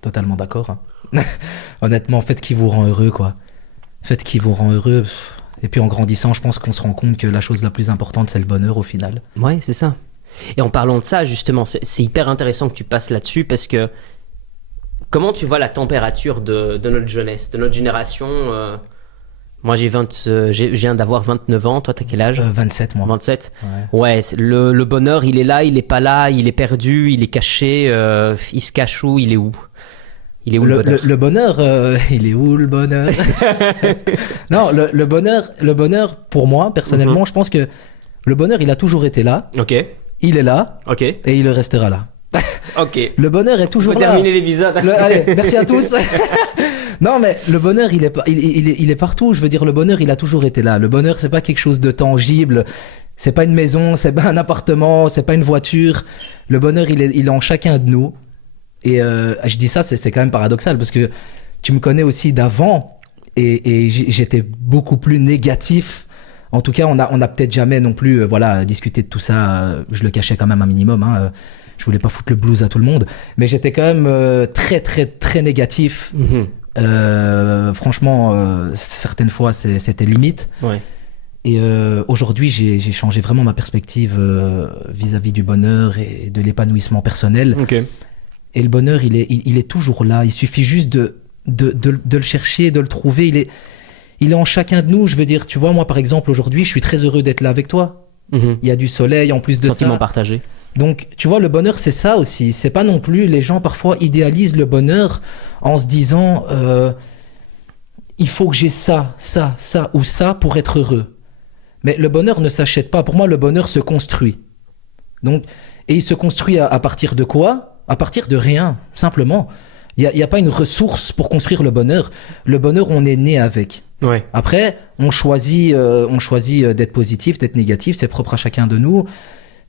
Totalement d'accord, hein. Honnêtement, faites ce qui vous rend heureux, quoi. Faites ce qui vous rend heureux. Et puis en grandissant, je pense qu'on se rend compte que la chose la plus importante, c'est le bonheur au final. Ouais, c'est ça. Et en parlant de ça, justement, c'est hyper intéressant que tu passes là-dessus parce que comment tu vois la température de notre jeunesse, de notre génération moi, je viens d'avoir 29 ans. Toi, t'as quel âge? 27, moi. 27. Ouais. Ouais, le bonheur, il est là, il est pas là, il est perdu, il est caché. Il se cache où? Il est où? Il est où le bonheur? Le bonheur, il est où le bonheur? Non, le bonheur, pour moi, personnellement, je pense que le bonheur, il a toujours été là. Ok, Il est là. ok, Et il le restera là. ok. Le bonheur est On toujours peut là. terminer l'épisode. Allez, merci à tous. Non, mais le bonheur, il est partout. Je veux dire, le bonheur, il a toujours été là. Le bonheur, c'est pas quelque chose de tangible. C'est pas une maison, c'est pas un appartement, c'est pas une voiture. Le bonheur, il est en chacun de nous. Et je dis ça, c'est quand même paradoxal parce que tu me connais aussi d'avant et j'étais beaucoup plus négatif. En tout cas, on a peut-être jamais non plus, voilà, discuté de tout ça. Je le cachais quand même un minimum. Hein. Je voulais pas foutre le blues à tout le monde, mais j'étais quand même très très très négatif. Franchement, certaines fois, c'était limite. Ouais. Et aujourd'hui, j'ai changé vraiment ma perspective vis-à-vis du bonheur et de l'épanouissement personnel. Ok. Et le bonheur, il est toujours là. Il suffit juste de le chercher, de le trouver. Il est en chacun de nous. Je veux dire, tu vois, moi, par exemple, aujourd'hui, je suis très heureux d'être là avec toi. Il y a du soleil en plus de Sentiment ça. partagé. Donc, tu vois, le bonheur, c'est ça aussi. C'est pas non plus, les gens parfois idéalisent le bonheur en se disant, il faut que j'ai ça ou ça pour être heureux. Mais le bonheur ne s'achète pas. Pour moi, le bonheur se construit. Donc, et il se construit à partir de quoi? À partir de rien, simplement. Il y a pas une ressource pour construire le bonheur. Le bonheur, on est né avec. Ouais. Après, on choisit d'être positif, d'être négatif. C'est propre à chacun de nous.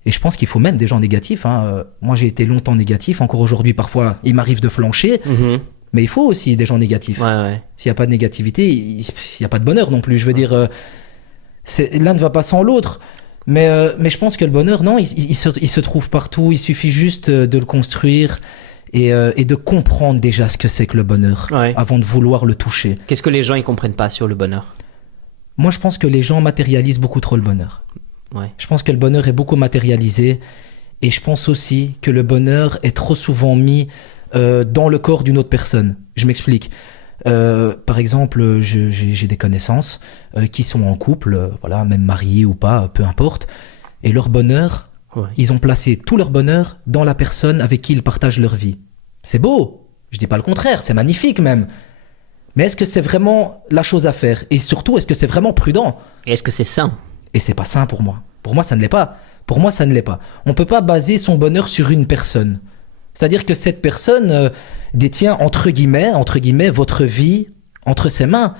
Et je pense qu'il faut même des gens négatifs. Hein. Moi, j'ai été longtemps négatif. Encore aujourd'hui, parfois, il m'arrive de flancher. Mais il faut aussi des gens négatifs. Ouais. S'il n'y a pas de négativité, il n'y a pas de bonheur non plus. Je veux dire, l'un ne va pas sans l'autre. Mais je pense que le bonheur, non, il se trouve partout. Il suffit juste de le construire et de comprendre déjà ce que c'est que le bonheur avant de vouloir le toucher. Qu'est-ce que les gens ils comprennent pas sur le bonheur? Moi, je pense que les gens matérialisent beaucoup trop le bonheur. Ouais. Je pense que le bonheur est beaucoup matérialisé et je pense aussi que le bonheur est trop souvent mis dans le corps d'une autre personne. Je m'explique. Par exemple, j'ai des connaissances qui sont en couple, voilà, même mariés ou pas, peu importe, et leur bonheur, ils ont placé tout leur bonheur dans la personne avec qui ils partagent leur vie. C'est beau, je dis pas le contraire, c'est magnifique même. Mais est-ce que c'est vraiment la chose à faire? Et surtout, est-ce que c'est vraiment prudent? Et est-ce que c'est sain? Et c'est pas sain pour moi. Pour moi, ça ne l'est pas. Pour moi, ça ne l'est pas. On peut pas baser son bonheur sur une personne. C'est-à-dire que cette personne détient, entre guillemets, votre vie entre ses mains.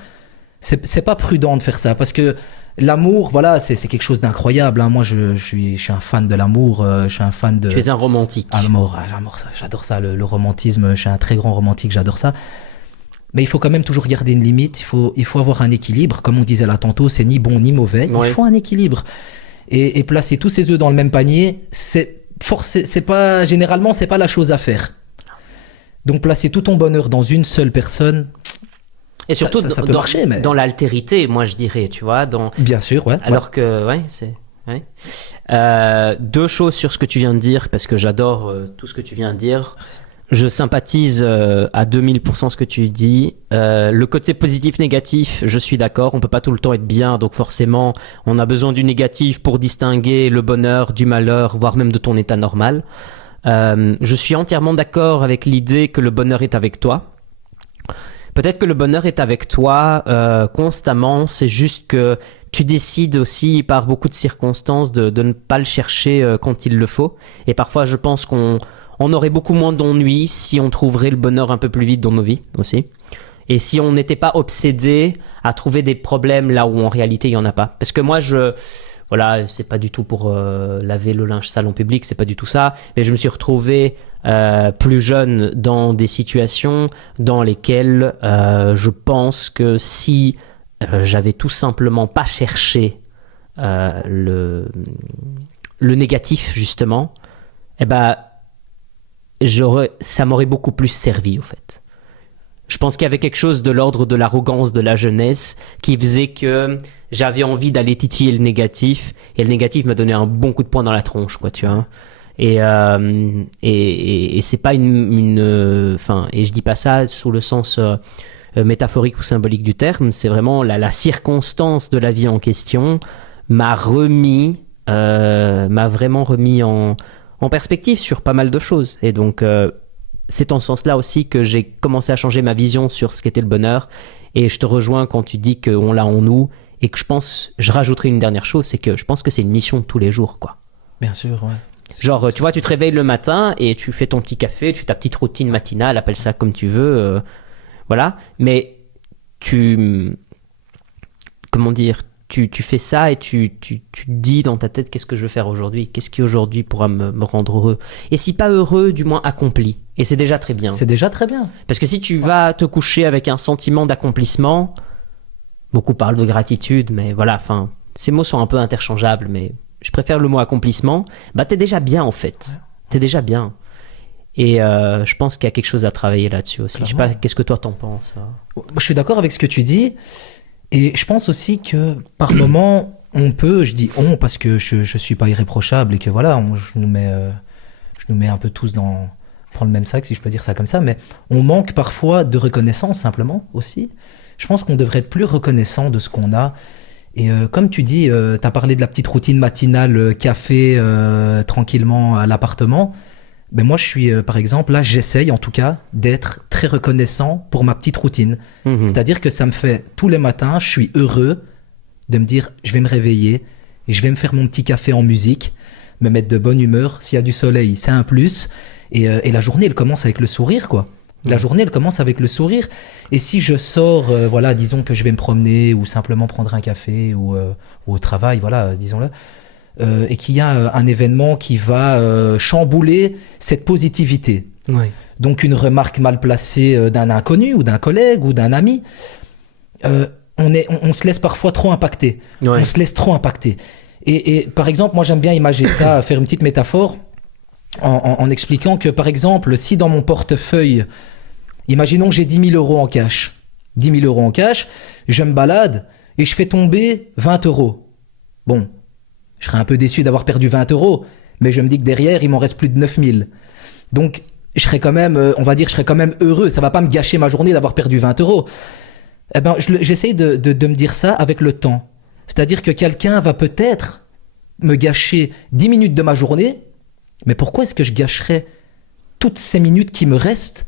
C'est pas prudent de faire ça, parce que l'amour, voilà, c'est quelque chose d'incroyable. Hein. Moi, je suis un fan de l'amour. Je suis un fan de... Tu es un romantique. L'amour, j'adore ça. Le romantisme, je suis un très grand romantique, j'adore ça. Mais il faut quand même toujours garder une limite. Il faut avoir un équilibre. Comme on disait là tantôt, c'est ni bon ni mauvais. Ouais. Il faut un équilibre. Et placer tous ses œufs dans le même panier, généralement, c'est pas la chose à faire. Donc placer tout ton bonheur dans une seule personne, Et surtout ça peut marcher, mais... dans l'altérité, moi je dirais, tu vois. Bien sûr, ouais. Alors que, c'est... Ouais. Deux choses sur ce que tu viens de dire, parce que j'adore tout ce que tu viens de dire. Merci. Je sympathise à 2000% ce que tu dis. Le côté positif-négatif, je suis d'accord. On peut pas tout le temps être bien, donc forcément, on a besoin du négatif pour distinguer le bonheur du malheur, voire même de ton état normal. Je suis entièrement d'accord avec l'idée que le bonheur est avec toi. Peut-être que le bonheur est avec toi constamment, c'est juste que tu décides aussi par beaucoup de circonstances de ne pas le chercher quand il le faut. Et parfois, je pense qu'on aurait beaucoup moins d'ennuis si on trouverait le bonheur un peu plus vite dans nos vies aussi. Et si on n'était pas obsédé à trouver des problèmes là où en réalité il n'y en a pas. Parce que moi, voilà, c'est pas du tout pour laver le linge sale en public, c'est pas du tout ça. Mais je me suis retrouvé plus jeune dans des situations dans lesquelles je pense que si j'avais tout simplement pas cherché le négatif justement, eh ben ça m'aurait beaucoup plus servi, au fait. Je pense qu'il y avait quelque chose de l'ordre de l'arrogance de la jeunesse qui faisait que j'avais envie d'aller titiller le négatif, et le négatif m'a donné un bon coup de poing dans la tronche, quoi, tu vois. Et c'est pas enfin, et je dis pas ça sous le sens métaphorique ou symbolique du terme, c'est vraiment la circonstance de la vie en question m'a vraiment remis en perspective sur pas mal de choses. Et donc, c'est en ce sens-là aussi que j'ai commencé à changer ma vision sur ce qu'était le bonheur. Et je te rejoins quand tu dis qu'on l'a en nous. Et que je rajouterai une dernière chose, c'est que je pense que c'est une mission de tous les jours, quoi. Bien sûr, ouais. Genre, tu vois, tu te réveilles le matin et tu fais ton petit café, tu fais ta petite routine matinale, appelle ça comme tu veux, voilà. Mais comment dire, tu fais ça et tu te dis dans ta tête, qu'est-ce que je veux faire aujourd'hui? Qu'est-ce qui aujourd'hui pourra me rendre heureux? Et si pas heureux, du moins accompli. Et c'est déjà très bien. C'est déjà très bien. Parce que si tu vas te coucher avec un sentiment d'accomplissement, beaucoup parlent de gratitude, mais voilà, enfin, ces mots sont un peu interchangeables, mais je préfère le mot accomplissement. Bah, t'es déjà bien, en fait. Ouais. T'es déjà bien. Et je pense qu'il y a quelque chose à travailler là-dessus aussi. Clairement. Je sais pas, qu'est-ce que toi t'en penses? Je suis d'accord avec ce que tu dis. Et je pense aussi que par moment, on peut, je dis on parce que je suis pas irréprochable et que voilà, je nous mets un peu tous dans le même sac, si je peux dire ça comme ça, mais on manque parfois de reconnaissance simplement aussi. Je pense qu'on devrait être plus reconnaissant de ce qu'on a. Et comme tu dis, tu as parlé de la petite routine matinale café tranquillement à l'appartement. Ben moi, je suis, par exemple, là, j'essaye en tout cas d'être très reconnaissant pour ma petite routine. Mmh. C'est-à-dire que ça me fait, tous les matins, je suis heureux de me dire, je vais me réveiller et je vais me faire mon petit café en musique, me mettre de bonne humeur. S'il y a du soleil, c'est un plus. Et la journée, elle commence avec le sourire, quoi. La journée, elle commence avec le sourire. Et si je sors, voilà, disons que je vais me promener ou simplement prendre un café ou au travail, voilà, disons-le, et qu'il y a un événement qui va chambouler cette positivité. Oui. Donc une remarque mal placée d'un inconnu ou d'un collègue ou d'un ami, on se laisse parfois trop impacter. Ouais. On se laisse trop impacter. Et par exemple, moi j'aime bien imager ça, faire une petite métaphore en expliquant que par exemple, si dans mon portefeuille, imaginons que j'ai 10 000 euros en cash. 10 000 euros en cash, je me balade et je fais tomber 20 euros. Bon, je serais un peu déçu d'avoir perdu 20 euros, mais je me dis que derrière, il m'en reste plus de 9 000. Donc, je serais quand même, on va dire, je serais quand même heureux. Ça va pas me gâcher ma journée d'avoir perdu 20 euros. Eh ben, j'essaye de me dire ça avec le temps. C'est-à-dire que quelqu'un va peut-être me gâcher 10 minutes de ma journée, mais pourquoi est-ce que je gâcherais toutes ces minutes qui me restent,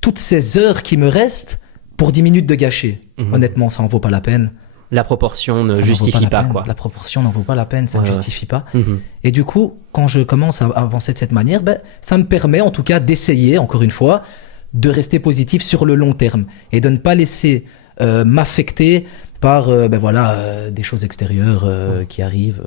toutes ces heures qui me restent pour 10 minutes de gâcher? Honnêtement, ça en vaut pas la peine. La proportion ne justifie pas, quoi. La proportion n'en vaut pas la peine, ça ne justifie pas. Et du coup, quand je commence à avancer de cette manière, ben, ça me permet en tout cas d'essayer, encore une fois, de rester positif sur le long terme et de ne pas laisser m'affecter par des choses extérieures qui arrivent.